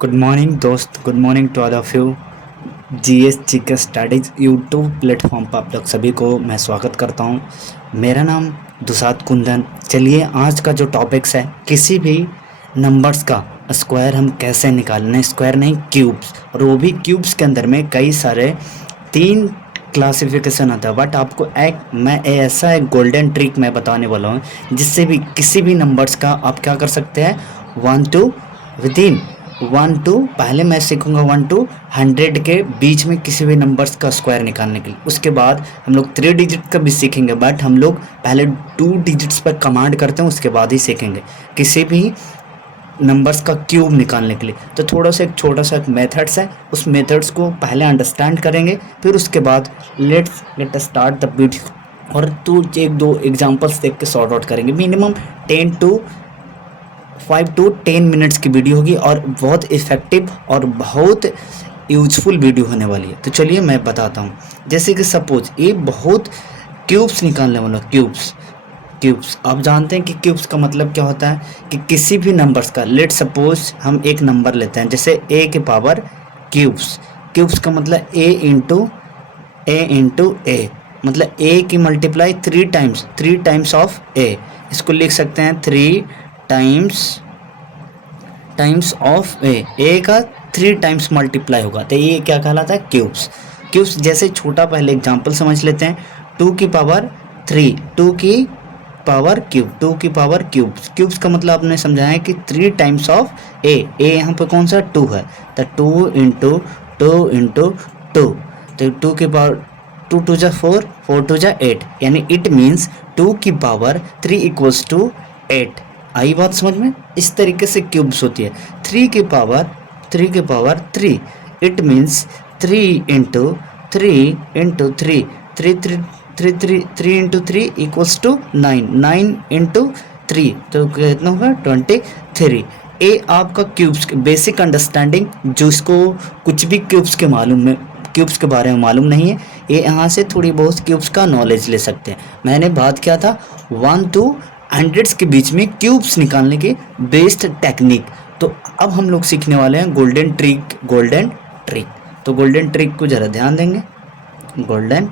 Good morning दोस्त, good morning to all of you. GS GK studies YouTube platform पर आप लोग सभी को मैं स्वागत करता हूँ। मेरा नाम दुसाद कुंदन। चलिए आज का जो टॉपिक्स है, किसी भी नंबर्स का स्क्वायर हम कैसे निकालने, स्क्वायर नहीं क्यूब्स, और वो भी क्यूब्स के अंदर में कई सारे 3 क्लासिफिकेशन आता है। बट आपको मैं ऐसा एक गोल्डन ट्रिक मैं बताने वाला हूँ जिससे भी किसी भी नंबर्स का आप क्या कर सकते हैं, 1 to विदिन 1 to, पहले मैं सीखूंगा 1 to 100 के बीच में किसी भी नंबर्स का स्क्वायर निकालने के लिए। उसके बाद हम लोग 3 डिजिट का भी सीखेंगे, बट हम लोग पहले 2 डिजिट्स पर कमांड करते हैं, उसके बाद ही सीखेंगे किसी भी नंबर्स का क्यूब निकालने के लिए। तो थोड़ा सा एक छोटा सा एक मेथड्स है, उस मेथड्स को पहले अंडरस्टैंड करेंगे, फिर उसके बाद लेट स्टार्ट द वीडियो। और तो एक दो एग्जांपल्स देख के सॉर्ट आउट करेंगे। मिनिमम 5 to 10 मिनट्स की वीडियो होगी और बहुत इफ़ेक्टिव और बहुत यूजफुल वीडियो होने वाली है। तो चलिए मैं बताता हूँ। जैसे कि सपोज ये बहुत क्यूब्स निकालने वाला, क्यूब्स आप जानते हैं कि क्यूब्स का मतलब क्या होता है कि किसी भी नंबर्स का, लेट सपोज हम एक नंबर लेते हैं जैसे a के पावर क्यूब्स का मतलब a इंटू ए, मतलब a की मल्टीप्लाई 3 टाइम्स ऑफ a। इसको लिख सकते हैं 3 टाइम्स ऑफ ए का 3 टाइम्स मल्टीप्लाई होगा, तो ये क्या कहलाता है, क्यूब्स। जैसे छोटा पहले एग्जांपल समझ लेते हैं। 2 की पावर 3, 2 की पावर क्यूब्स का मतलब आपने समझा है कि 3 टाइम्स ऑफ ए यहाँ पे कौन सा 2 है, तो 2 इंटू 2, तो 2 की पावर 2 टू जा 4, 4 टू जा 8, यानी इट मीन्स 2 की पावर 3 इक्वल्स टू 8। आई बात समझ में? इस तरीके से क्यूब्स होती है। 3 की power 3, it means 3 into 3 into 3 equals to 9 into 3, तो कितना होगा 23। ए आपका क्यूब्स बेसिक अंडरस्टैंडिंग, जिसको कुछ भी क्यूब्स के बारे में मालूम नहीं है, ये यहाँ से थोड़ी बहुत क्यूब्स का नॉलेज ले सकते हैं। मैंने बात किया था 1 to 100 के बीच में क्यूब्स निकालने के बेस्ट टेक्निक। तो अब हम लोग सीखने वाले हैं गोल्डन ट्रिक। तो गोल्डन ट्रिक को ज़रा ध्यान देंगे। Golden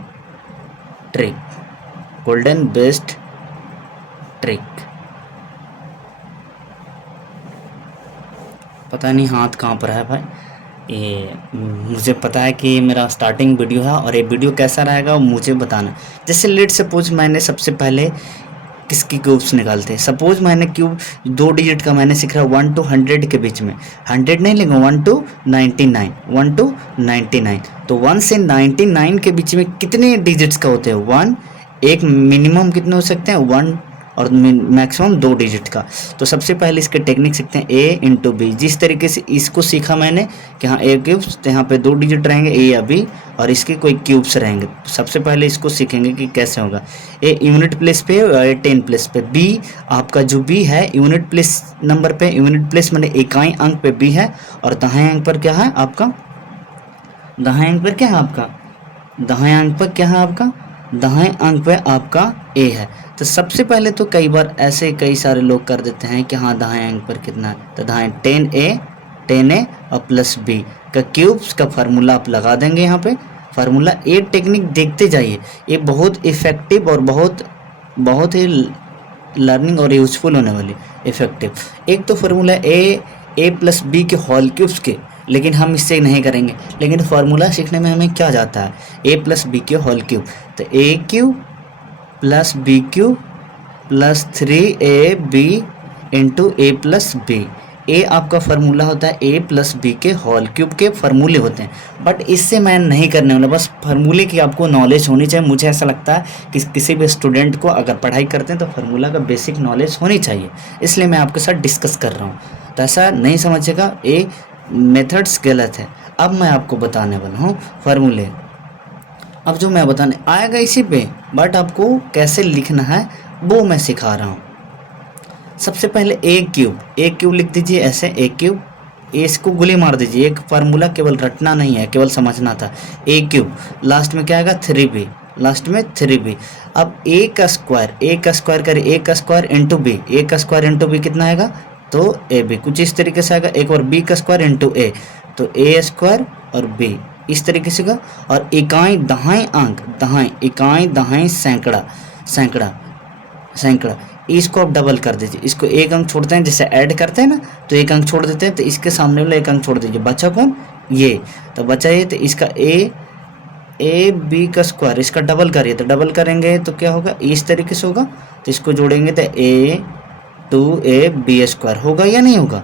best trick. पता नहीं हाथ कहाँ पर है भाई। ये मुझे पता है कि मेरा स्टार्टिंग वीडियो है और ये वीडियो कैसा रहेगा वो मुझे बताना। जैसे लेट सपोज मैंने सबसे पहले किसकी क्यूब्स निकालते हैं। सपोज मैंने क्यूब 2 डिजिट का मैंने सीखा 1 to 100 के बीच में, 100 नहीं लेंगे, 1 to 99। तो 1 से 99 के बीच में कितने डिजिट्स का होते हैं, 1। एक मिनिमम कितने हो सकते हैं, 1, और मैक्सिमम 2 डिजिट का। तो सबसे पहले इसके टेक्निक सीखते हैं a इंटू बी। जिस तरीके से इसको सीखा मैंने कि हाँ ए क्यूब्स, तो यहाँ पे 2 डिजिट रहेंगे a या b, और इसके कोई क्यूब्स रहेंगे। तो सबसे पहले इसको सीखेंगे कि कैसे होगा। a यूनिट प्लेस पे और a 10 प्लेस पे। b आपका जो b है यूनिट प्लेस नंबर पे, यूनिट प्लेस मैंने इकाई अंक पे b है, और दाएं अंक पर क्या है आपका, दाएं अंक पे आपका a है। तो सबसे पहले तो कई बार ऐसे कई सारे लोग कर देते हैं कि हाँ दाएं अंक पर कितना है, तो दाएं 10a और प्लस b का क्यूब्स का फार्मूला आप लगा देंगे यहाँ पे। फार्मूला ए टेक्निक देखते जाइए, ये बहुत इफ़ेक्टिव और बहुत ही लर्निंग और यूजफुल होने वाली इफ़ेक्टिव। एक तो फार्मूला ए प्लस बी के होल क्यूब्स के, लेकिन हम इससे नहीं करेंगे। लेकिन फार्मूला सीखने में हमें क्या जाता है, ए प्लस बी के होल क्यूब, तो A cube plus B cube plus 3ab into A plus B. A आपका फार्मूला होता है ए प्लस बी के होल क्यूब के फार्मूले होते हैं। बट इससे मैं नहीं करने वाला, बस फार्मूले की आपको नॉलेज होनी चाहिए। मुझे ऐसा लगता है कि किसी भी स्टूडेंट को अगर पढ़ाई करते हैं तो फार्मूला का बेसिक नॉलेज होनी चाहिए, इसलिए मैं आपके साथ डिस्कस कर रहा हूँ। तो ऐसा नहीं समझिएगा, ये मेथड्स गलत है। अब मैं आपको बताने वाला हूँ फार्मूले। अब जो मैं बताने आएगा इसी पे, बट आपको कैसे लिखना है वो मैं सिखा रहा हूँ। सबसे पहले ए क्यूब लिख दीजिए ऐसे, ए क्यूब, इसको गोली मार दीजिए। एक फार्मूला केवल रटना नहीं है, केवल समझना था। ए क्यूब लास्ट में क्या आएगा, 3b। अब ए का स्क्वायर करिए, ए का स्क्वायर इंटू बी, कितना आएगा तो ए बी कुछ इस तरीके से आएगा। एक और बी का स्क्वायर इंटू ए, तो ए स्क्वायर और बी इस तरीके से का। और इकाई दहाई अंक, दहाई इकाई दहाई सैकड़ा, सैकड़ा सैकड़ा, इसको आप डबल कर दीजिए। इसको एक अंक छोड़ते हैं, जैसे ऐड करते हैं ना तो एक अंक छोड़ देते हैं, तो इसके सामने वाला एक अंक छोड़ दीजिए, बचा कौन, ये, तो बचा ये। तो इसका ए बी का स्क्वायर इसका डबल करिए, तो डबल करेंगे तो क्या होगा, इस तरीके से होगा। तो इसको जोड़ेंगे तो ए 2a बी स्क्वायर होगा या नहीं होगा,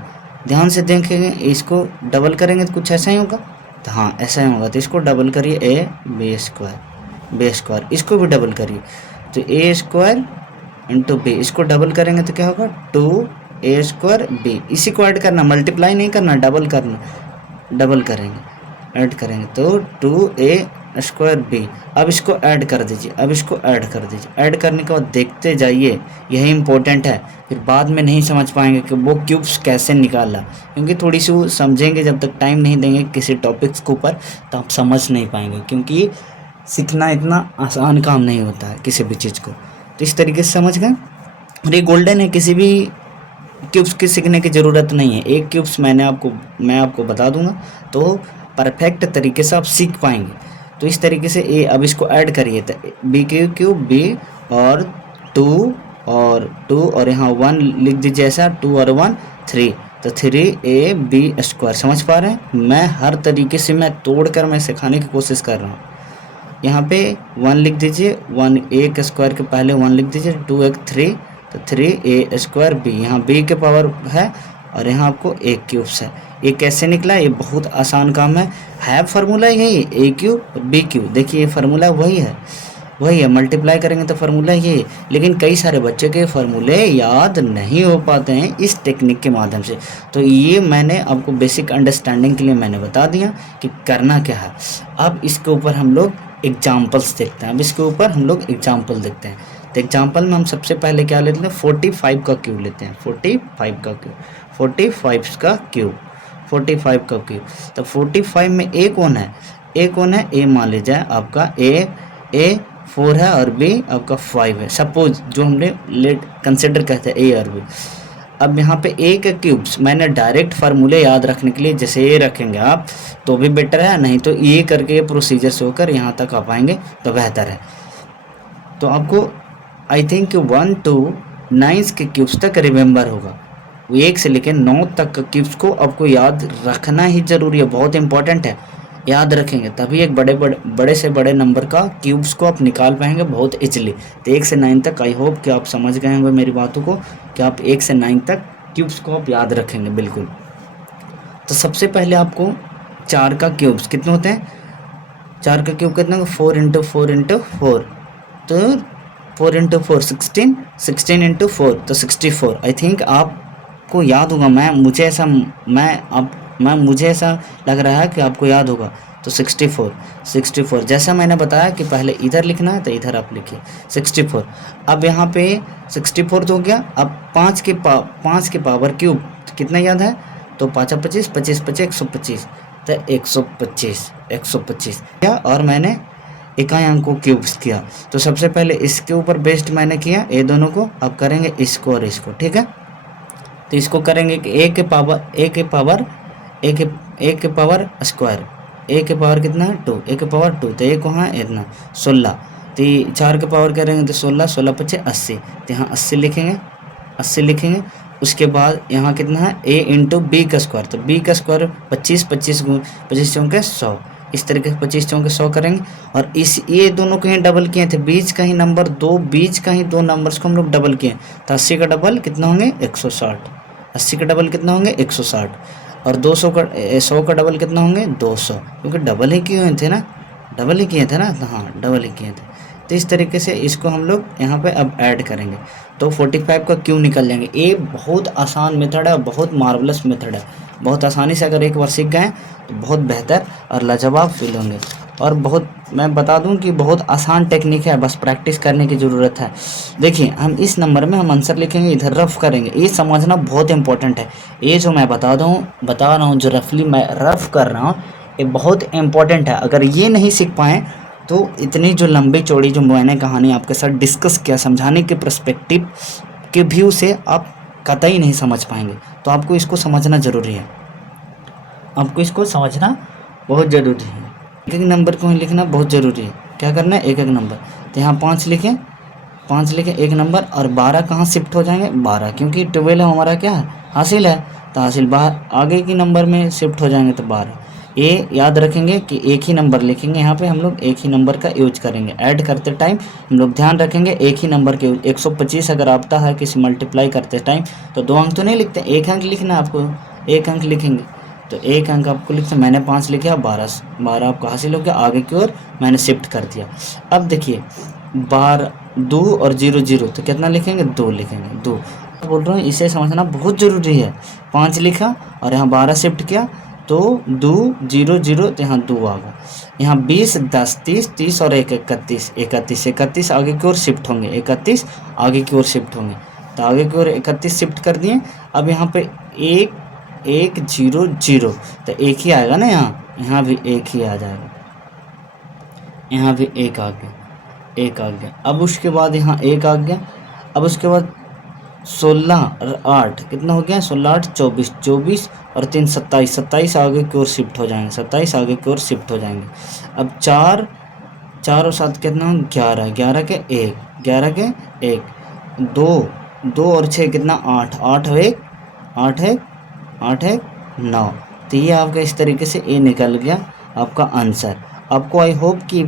ध्यान से देखेंगे। इसको डबल करेंगे तो कुछ ऐसा ही होगा, तो हाँ ऐसा ही होगा। तो इसको डबल करिए, ए बी स्क्वायर, इसको भी डबल करिए, तो ए स्क्वायर इंटू बी, इसको डबल करेंगे तो क्या होगा 2a स्क्वायर बी। इसी को ऐड करना, मल्टीप्लाई नहीं करना, डबल करना, डबल करेंगे, ऐड करेंगे तो 2a स्क्वायर बी। अब इसको ऐड कर दीजिए, अब इसको ऐड कर दीजिए, ऐड करने के बाद देखते जाइए, यही इंपॉर्टेंट है। फिर बाद में नहीं समझ पाएंगे कि वो क्यूब्स कैसे निकाला, क्योंकि थोड़ी सी वो समझेंगे, जब तक टाइम नहीं देंगे किसी टॉपिक्स के ऊपर तो आप समझ नहीं पाएंगे, क्योंकि सीखना इतना आसान काम नहीं होता है किसी भी चीज़ को। तो इस तरीके से समझ गए। और ये गोल्डन है, किसी भी क्यूब्स की सीखने की ज़रूरत नहीं है। एक क्यूब्स मैं आपको बता दूंगा तो परफेक्ट तरीके से आप सीख पाएंगे। तो इस तरीके से ए, अब इसको ऐड करिए, तो बी क्यूब बी और 2 और यहाँ 1 लिख दीजिए, ऐसा 2 और 1 3, तो 3ab स्क्वायर। समझ पा रहे हैं, मैं हर तरीके से मैं तोड़कर मैं सिखाने की कोशिश कर रहा हूँ। यहाँ पे 1 लिख दीजिए, 1 a के स्क्वायर के पहले 1 लिख दीजिए, 2 एक 3, तो 3a स्क्वायर बी, यहाँ b के पावर है और यहाँ आपको a क्यूब्स है। ये कैसे निकला, ये बहुत आसान काम है फार्मूला यही, ए क्यूब बी क्यूब। देखिए ये फार्मूला वही है, मल्टीप्लाई करेंगे तो फार्मूला ये। लेकिन कई सारे बच्चे के फार्मूले याद नहीं हो पाते हैं इस टेक्निक के माध्यम से। तो ये मैंने आपको बेसिक अंडरस्टैंडिंग के लिए मैंने बता दिया कि करना क्या है। अब इसके ऊपर हम लोग एग्जाम्पल्स देखते हैं, अब इसके ऊपर हम लोग एग्जाम्पल देखते हैं। तो एग्जाम्पल में हम सबसे पहले क्या लेते हैं, 45 का क्यूब लेते हैं, 45 का क्यूब, 45 का क्यूब, 45 का क्यूब। तो 45 में ए कौन है, ए मान लीजिए आपका ए 4 है और बी आपका 5 है, सपोज जो हमने लेट कंसिडर करते हैं ए और बी। अब यहाँ पे ए के क्यूब्स मैंने डायरेक्ट फार्मूले याद रखने के लिए जैसे ये रखेंगे आप तो भी बेटर है, नहीं तो ये करके प्रोसीजर से होकर यहाँ तक आ पाएंगे तो बेहतर है। तो आपको आई थिंक 1 to 9 के क्यूब्स तक रिमेंबर होगा, 1 से लेकर 9 तक के क्यूब्स को आपको याद रखना ही ज़रूरी है, बहुत इंपॉर्टेंट है। याद रखेंगे तभी एक बड़े से बड़े नंबर का क्यूब्स को आप निकाल पाएंगे बहुत इजीली। तो 1 से 9 तक आई होप कि आप समझ गए होंगे मेरी बातों को, कि आप 1 से 9 तक क्यूब्स को आप याद रखेंगे बिल्कुल। तो सबसे पहले आपको 4 का क्यूब्स कितने होते हैं, 4 का क्यूब कितना, 4 इंटू 4 इंटू 4, तो 4 इंटू 4 16, 16 इंटू 4 तो 64। आई थिंक आपको याद होगा, मुझे ऐसा लग रहा है कि आपको याद होगा। तो 64 जैसा मैंने बताया कि पहले इधर लिखना है तो इधर आप लिखिए 64। अब यहाँ पे 64 तो हो गया। अब 5 के पावर क्यूब कितना याद है, तो 5 25, 25 25 125, तो 125 किया और मैंने इकाई अंक को क्यूब्स किया। तो सबसे पहले इसके ऊपर बेस्ड मैंने किया ये दोनों को, अब करेंगे इसको और इसको, ठीक है। तो इसको करेंगे कि ए के पावर स्क्वायर, ए के पावर कितना है 2, ए के पावर 2, तो ए को हाँ इतना 16, तो 4 के पावर करेंगे तो 16, 16 25 80, तो यहाँ 80 लिखेंगे। उसके बाद यहाँ कितना है ए इंटू बी का स्क्वायर, तो बी का स्क्वायर 25 चौके 100, इस तरीके से 25 चौके 100 करेंगे। और ये दोनों को ही डबल किए थे, बीच का ही दो नंबर्स को हम लोग डबल किए, तो 80 का डबल कितना होंगे 160, 80 का डबल कितना होंगे 160, और 100 का डबल कितना होंगे 200, क्योंकि डबल ही किए थे ना, तो हाँ डबल ही किए थे। तो इस तरीके से इसको हम लोग यहाँ पे अब ऐड करेंगे तो 45 का क्यों निकल जाएंगे। ये बहुत आसान मेथड है, बहुत मार्वलस मेथड है, बहुत आसानी से अगर एक बार सीख गए तो बहुत बेहतर और लाजवाब फील होंगे। और मैं बता दूं कि बहुत आसान टेक्निक है, बस प्रैक्टिस करने की ज़रूरत है। देखिए हम इस नंबर में हम आंसर लिखेंगे, इधर रफ करेंगे, ये समझना बहुत इंपॉर्टेंट है। ये जो मैं बता रहा हूँ जो रफली मैं रफ कर रहा हूँ, ये बहुत इंपॉर्टेंट है। अगर ये नहीं सीख पाएँ तो इतनी जो लंबी चौड़ी जो मैंने कहानी आपके साथ डिस्कस किया, समझाने के पर्सपेक्टिव के व्यू से आप कतई नहीं समझ पाएंगे। तो आपको इसको समझना ज़रूरी है, आपको इसको समझना बहुत ज़रूरी है। एक एक नंबर को ही लिखना बहुत ज़रूरी है। क्या करना है, एक एक नंबर। तो यहाँ 5 लिखें, 5 लिखें एक नंबर, और 12 कहाँ शिफ्ट हो जाएंगे, 12, क्योंकि 12 हमारा क्या है, हासिल है, तो हासिल बाहर आगे की नंबर में शिफ्ट हो जाएंगे, तो 12। ये याद रखेंगे कि एक ही नंबर लिखेंगे, यहाँ पे हम लोग एक ही नंबर का यूज करेंगे। ऐड करते टाइम हम लोग ध्यान रखेंगे एक ही नंबर के। 125 अगर आता है किसी मल्टीप्लाई करते टाइम तो 2 अंक तो नहीं लिखते, 1 अंक लिखना है आपको, 1 अंक लिखेंगे। तो 1 अंक आपको लिखते, मैंने 5 लिखा, 12 आपको हासिल हो गया, आगे की ओर मैंने शिफ्ट कर दिया। अब देखिए 12 2 और 0 0, तो कितना लिखेंगे, 2 लिखेंगे, 2। बोल रहा हूँ इसे समझना बहुत ज़रूरी है। 5 लिखा और यहाँ 12 शिफ्ट किया, तो 2 0 0, तो यहाँ 2 आ गया। यहाँ 20 10 30 30 और 1 31 31 31 आगे की ओर शिफ्ट होंगे, 31 आगे की ओर शिफ्ट होंगे, तो आगे की ओर 31 शिफ्ट कर दिए। अब यहाँ पे 1 1 0 0, तो एक ही आएगा ना, यहाँ भी एक ही आ जाएगा, यहाँ भी एक आ गया, एक आ गया। अब उसके बाद यहाँ एक आ गया। अब उसके बाद 16 और 8 कितना हो गया, 16 8 24 24 और 3 27 27 आगे की ओर शिफ्ट हो जाएंगे, 27 आगे की ओर शिफ्ट हो जाएंगे। अब 4 4 और 7 कितना, 11 11 के 1 11 के 1 2 2 और 6 कितना, 8 8 और 1 8 है 8 है 9। तो ये आपका इस तरीके से ए निकल गया आपका आंसर। आपको आई होप कि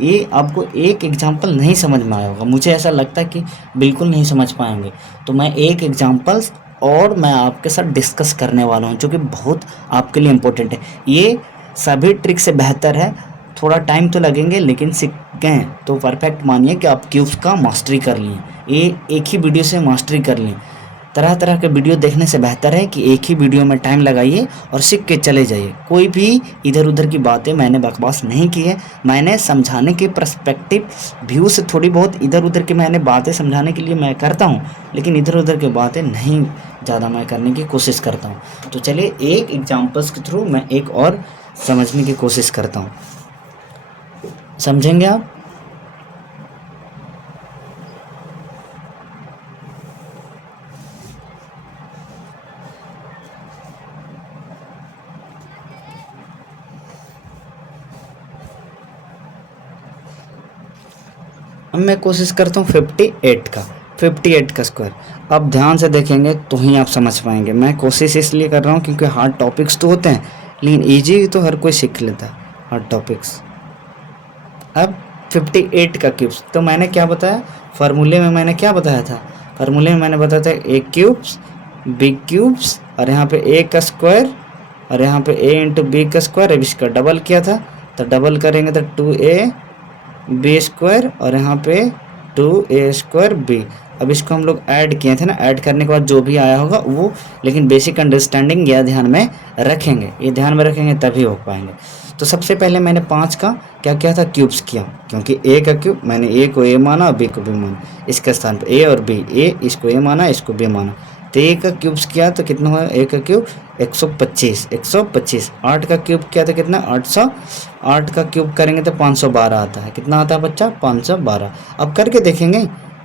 ये आपको एक एग्जाम्पल नहीं समझ में आया होगा, मुझे ऐसा लगता है कि बिल्कुल नहीं समझ पाएंगे। तो मैं एक एग्जाम्पल्स और मैं आपके साथ डिस्कस करने वाला हूँ जो कि बहुत आपके लिए इम्पोर्टेंट है। ये सभी ट्रिक से बेहतर है, थोड़ा टाइम तो लगेंगे लेकिन सीख गए तो परफेक्ट मानिए कि आप क्यूब्स का मास्टरी कर लिए, ये एक ही वीडियो से मास्टरी कर लिए। तरह तरह के वीडियो देखने से बेहतर है कि एक ही वीडियो में टाइम लगाइए और सीख के चले जाइए। कोई भी इधर उधर की बातें मैंने बकवास नहीं की है, मैंने समझाने के पर्सपेक्टिव व्यू से थोड़ी बहुत इधर उधर की मैंने बातें समझाने के लिए मैं करता हूँ, लेकिन इधर उधर की बातें नहीं ज़्यादा मैं करने की कोशिश करता हूँ। तो चलिए एक एग्जाम्पल्स के थ्रू मैं एक और समझने की कोशिश करता हूँ, समझेंगे आप? अब मैं कोशिश करता हूँ 58 का स्क्वायर। अब ध्यान से देखेंगे तो ही आप समझ पाएंगे। मैं कोशिश इसलिए कर रहा हूँ क्योंकि हार्ड टॉपिक्स तो होते हैं, लेकिन इजी तो हर कोई सीख लेता है, हार्ड टॉपिक्स। अब 58 का क्यूब्स, तो मैंने क्या बताया फार्मूले में, मैंने क्या बताया था फार्मूले में, मैंने बताया था ए क्यूब्स बी क्यूब्स और यहाँ पे ए का स्क्वायर और यहाँ पे ए इंटू बी का स्क्वायर। अब इसका डबल किया था, तो डबल करेंगे तो 2a बी स्क्वायर और यहाँ पे 2a स्क्वायर बी। अब इसको हम लोग ऐड किए थे ना, ऐड करने के बाद जो भी आया होगा वो, लेकिन बेसिक अंडरस्टैंडिंग यह ध्यान में रखेंगे, ये ध्यान में रखेंगे तभी हो पाएंगे। तो सबसे पहले मैंने 5 का क्या किया था, क्यूब्स किया, क्योंकि ए का क्यूब मैंने ए को ए माना बी को बी माना, इसके स्थान पे ए और बी, ए इसको ए माना इसको बी माना। तो ए का क्यूब्स किया तो कितना हुआ, ए का क्यूब 125 125। 8 का क्यूब किया तो कितना 800, 8 का क्यूब करेंगे तो 512 आता है। कितना आता है बच्चा, 512। अब करके देखेंगे,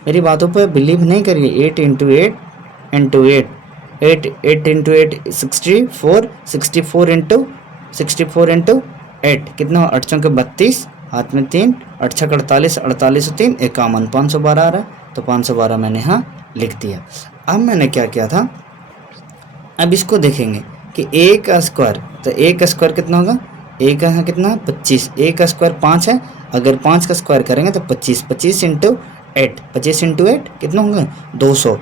मेरी बातों पर बिलीव नहीं करिए। 8 into 8 into 8 8 8 into 8 64 64 into 64 into 8 कितना, 8 चौके 32, हाथ में 3, 8 छक 48 48 3 51, 512 आ रहा है, तो 512 मैंने यहाँ लिख दिया। अब मैंने क्या किया था, अब इसको देखेंगे कि ए का स्क्वायर, तो ए का स्क्वायर कितना होगा, ए का यहाँ कितना 25, ए का स्क्वायर 5 है, अगर 5 का स्क्वायर करेंगे तो 25 25 इंटू 8 25 इंटू 8 कितना होगा 200।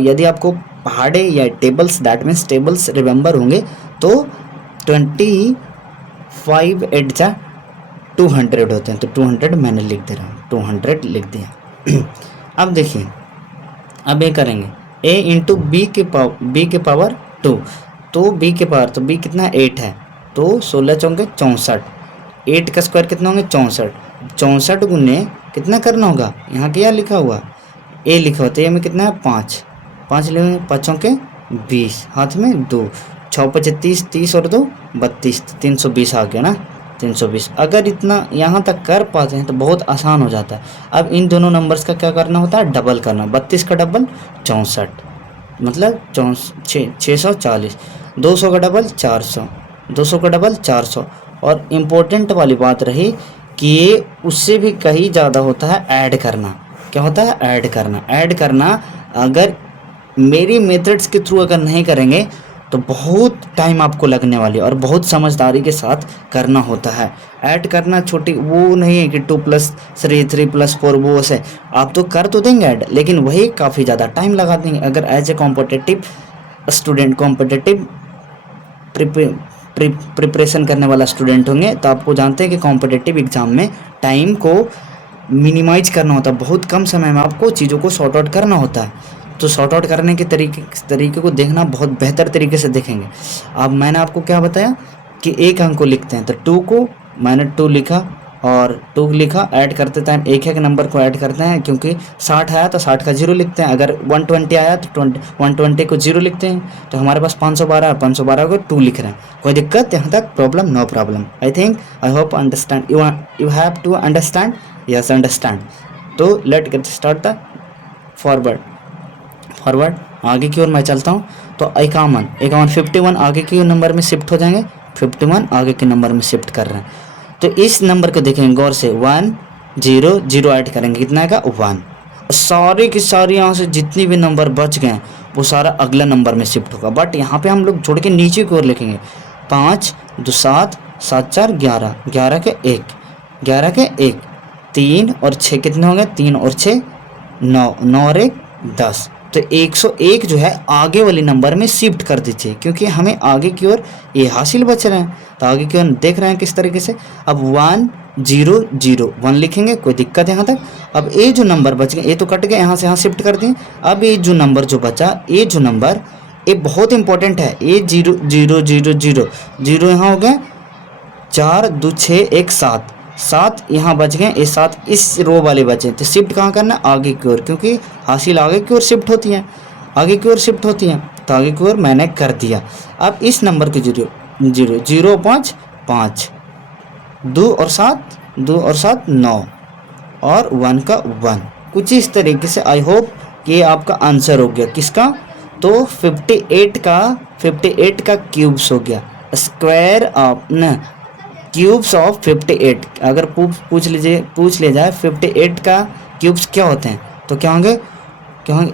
यदि आपको पहाड़े या tables, that means tables remember होंगे तो 25 8 जा 200 होते हैं, तो 200 मैंने लिख दे रहा हूँ, 200 लिख दिया। अब देखिए, अब ये करेंगे a इंटू बी के पावर 2, तो b के पावर, तो b कितना 8 है, तो 16 चौके 64, 8 का स्क्वायर कितना होंगे 64, 64 गुने कितना करना होगा, यहाँ क्या लिखा हुआ a लिखा हुआ, तो ये में कितना है 5 5 ले 5 चौके 20, हाथ में 2, 6 25 30 और 2 32, 320 आ गया ना, 320। अगर इतना यहाँ तक कर पाते हैं तो बहुत आसान हो जाता है। अब इन दोनों नंबर्स का क्या करना होता है, डबल करना, 32 का डबल 64, मतलब 640, 200 का डबल 400, 200 का डबल 400। और इम्पोर्टेंट वाली बात रही कि ये उससे भी कहीं ज़्यादा होता है ऐड करना। क्या होता है? ऐड करना। ऐड करना अगर मेरी मेथड्स के थ्रू अगर नहीं करेंगे तो बहुत टाइम आपको लगने वाली है और बहुत समझदारी के साथ करना होता है। ऐड करना छोटी वो नहीं है कि 2+3 3+4 वो से आप तो कर तो देंगे ऐड, लेकिन वही काफ़ी ज़्यादा टाइम लगा देंगे। अगर as a competitive student, competitive preparation करने वाला स्टूडेंट होंगे तो आपको जानते हैं कि कॉम्पिटिटिव एग्ज़ाम में टाइम को मिनिमाइज करना होता है। बहुत कम समय में आपको चीज़ों को सॉर्ट आउट करना होता है। तो सॉर्ट आउट करने के तरीके को देखना बहुत बेहतर तरीके से देखेंगे। अब मैंने आपको क्या बताया कि एक अंक को लिखते हैं, तो 2 को मैंने 2 लिखा और 2 लिखा, ऐड करते टाइम एक एक नंबर को ऐड करते हैं, क्योंकि 60 आया तो 60 का 0 लिखते हैं। अगर 120 आया तो 120 को 0 लिखते हैं। तो हमारे पास 512 है, 512 को 2 लिख रहे हैं। कोई दिक्कत यहाँ तक? Problem? No problem. I hope understand, you have to understand. Yes, understand. तो let get start the forward आगे की ओर मैं चलता हूँ। तो 51 51 आगे की नंबर में शिफ्ट हो जाएंगे। 51 आगे के नंबर में शिफ्ट कर रहे हैं। तो इस नंबर को देखेंगे गौर से, 1 0 0 ऐड करेंगे, कितना आएगा? 1। सारे की सारी यहाँ से जितनी भी नंबर बच गए वो सारा अगला नंबर में शिफ्ट होगा। बट यहाँ पे हम लोग छोड़ के नीचे की ओर लिखेंगे। 5 2 7 7 4 11, 11 के 1, 11 के 1, 3 और 6 कितने हो गए? 3 और 6 9, 9 और 1 10। तो 101 जो है आगे वाले नंबर में शिफ्ट कर दीजिए, क्योंकि हमें आगे की ओर ये हासिल बच रहे हैं। तो आगे की ओर देख रहे हैं किस तरीके से। अब 1 0 0 1 लिखेंगे, कोई दिक्कत यहाँ तक? अब ये जो नंबर बच गए, ये तो कट गए, यहाँ से यहाँ शिफ्ट कर दिए। अब ये जो नंबर जो बचा, ये जो नंबर ये बहुत इंपॉर्टेंट है। ये 0 0 0 0 0 यहाँ हो गए, 4 2 6 1 7, 7 यहाँ बच गए, ये 7 इस रो वाले बचे। तो शिफ्ट कहाँ करना? आगे की ओर, क्योंकि हासिल आगे की ओर शिफ्ट होती है, आगे की ओर शिफ्ट होती है। तो आगे की ओर मैंने कर दिया। अब इस नंबर के 0 0 0 5 5, 2 और 7 2 और 7 9 और 1 का 1। कुछ इस तरीके से। आई होप कि ये आपका आंसर हो गया। किसका? तो 58 का क्यूब्स हो गया। स्क्वायर ऑफ न क्यूब्स ऑफ 58। अगर पूछ लिया जाए 58 का क्यूब्स क्या होते हैं, तो क्या होंगे?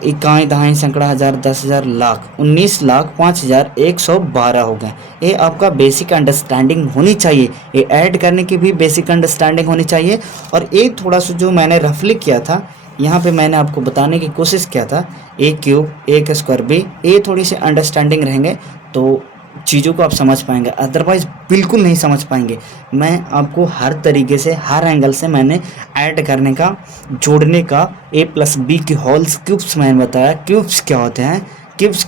इकाई, दहाई, सैकड़ा, हज़ार, 10,000, लाख, 19,05,112 हो गए। ये आपका बेसिक अंडरस्टैंडिंग होनी चाहिए। ये ऐड करने की भी बेसिक अंडरस्टैंडिंग होनी चाहिए। और एक थोड़ा सा जो मैंने रफली किया था, यहाँ पे मैंने आपको बताने की कोशिश किया था, ए क्यूब, ए का स्क्वायर, बी, ये थोड़ी सी अंडरस्टैंडिंग रहेंगे तो चीज़ों को आप समझ पाएंगे, अदरवाइज़ बिल्कुल नहीं समझ पाएंगे। मैं आपको हर तरीके से, हर एंगल से मैंने ऐड करने का, जोड़ने का, a+b की होल्स क्यूब्स मैंने बताया। क्यूब्स क्या होते हैं, क्यूब्स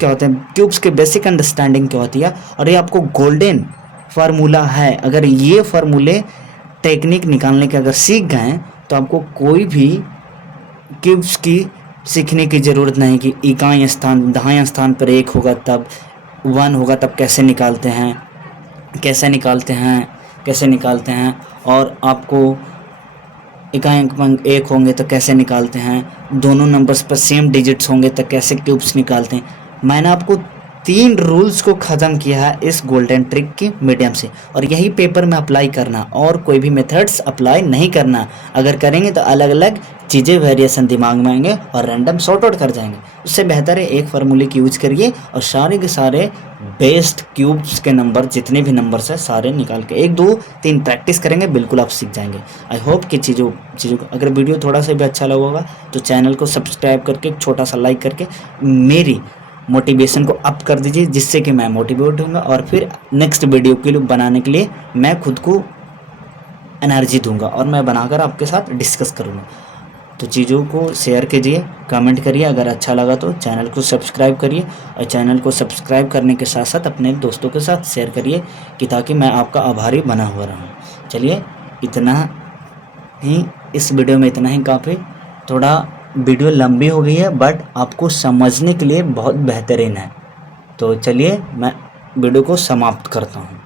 के बेसिक अंडरस्टैंडिंग क्या होती है। और ये आपको गोल्डन फार्मूला है। अगर ये फार्मूले टेक्निक निकालने के अगर सीख गए तो आपको कोई भी क्यूब्स की सीखने की ज़रूरत नहीं कि इकाई स्थान, दहाई स्थान पर 1 होगा तब 1 होगा तब कैसे निकालते हैं, और आपको इकाई अंक 1 होंगे तो कैसे निकालते हैं, दोनों नंबर्स पर सेम डिजिट्स होंगे तो कैसे क्यूब्स निकालते हैं। मैंने आपको 3 रूल्स को ख़त्म किया है इस गोल्डन ट्रिक की मीडियम से, और यही पेपर में अप्लाई करना, और कोई भी मेथड्स अप्लाई नहीं करना। अगर करेंगे तो अलग अलग चीज़ें, वेरिएशन दिमाग में आएंगे और रैंडम सॉर्ट आउट कर जाएंगे। उससे बेहतर है एक फार्मूले की यूज करिए और सारे के सारे बेस्ट क्यूब्स के नंबर, जितने भी नंबर्स हैं सारे निकाल के 1 2 3 प्रैक्टिस करेंगे, बिल्कुल आप सीख जाएंगे। आई होप कि चीज़ों को, अगर वीडियो थोड़ा सा भी अच्छा लगा होगा तो चैनल को सब्सक्राइब करके, छोटा सा लाइक करके मेरी मोटिवेशन को अप कर दीजिए, जिससे कि मैं मोटिवेट होऊंगा और फिर नेक्स्ट वीडियो के लिए बनाने के लिए मैं खुद को एनर्जी दूंगा और मैं बनाकर आपके साथ डिस्कस करूंगा। तो चीज़ों को शेयर कीजिए, कमेंट करिए, अगर अच्छा लगा तो चैनल को सब्सक्राइब करिए, और चैनल को सब्सक्राइब करने के साथ साथ अपने दोस्तों के साथ शेयर करिए कि ताकि मैं आपका आभारी बना हुआ रहूँ। चलिए, इतना ही इस वीडियो में, इतना ही काफ़ी। थोड़ा वीडियो लंबी हो गई है बट आपको समझने के लिए बहुत बेहतरीन है। तो चलिए मैं वीडियो को समाप्त करता हूँ।